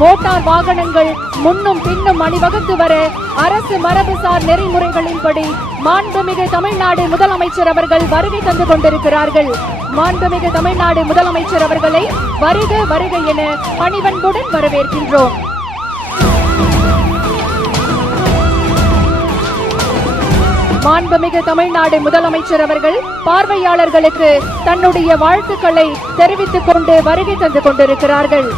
Motor வாகனங்கள் முன்னும் பின்னும் அணிவகுத்து வர அரசு மரபுசார் நெறிமுறைகளின்படி மாண்புமிகு தமிழ்நாடு முதலமைச்சர் அவர்கள் வருகை தந்து கொண்டிருக்கிறார்கள். மாண்புமிகு தமிழ்நாடு முதலமைச்சர் அவர்களை வருக வருக என பணிவன்புடன் வரவேற்கின்றோம். மாண்புமிகு தமிழ்நாடு முதலமைச்சர் அவர்கள் பார்வையாளர்களுக்கு தன்னுடைய வாழ்த்துக்களை தெரிவித்துக் கொண்டு வருகை தந்து கொண்டிருக்கிறார்கள்.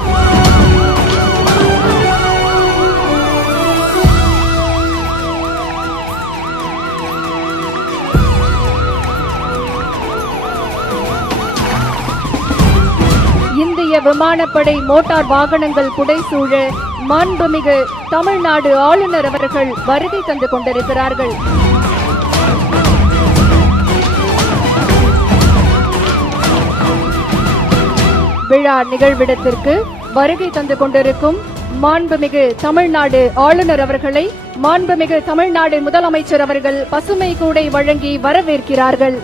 இந்திய விமானப்படை மோட்டார் வாகனங்கள் புடைசூழ மாண்புமிகு தமிழ்நாடு ஆளுநர் அவர்கள் வருகை தந்து கொண்டிருக்கிறார்கள். விழா நிகழ்விடத்திற்கு வருகை தந்து கொண்டிருக்கும் மாண்புமிகு தமிழ்நாடு ஆளுநர் அவர்களை மாண்புமிகு தமிழ்நாடு முதலமைச்சர் அவர்கள் பசுமை கூடை வழங்கி வரவேற்கிறார்கள்.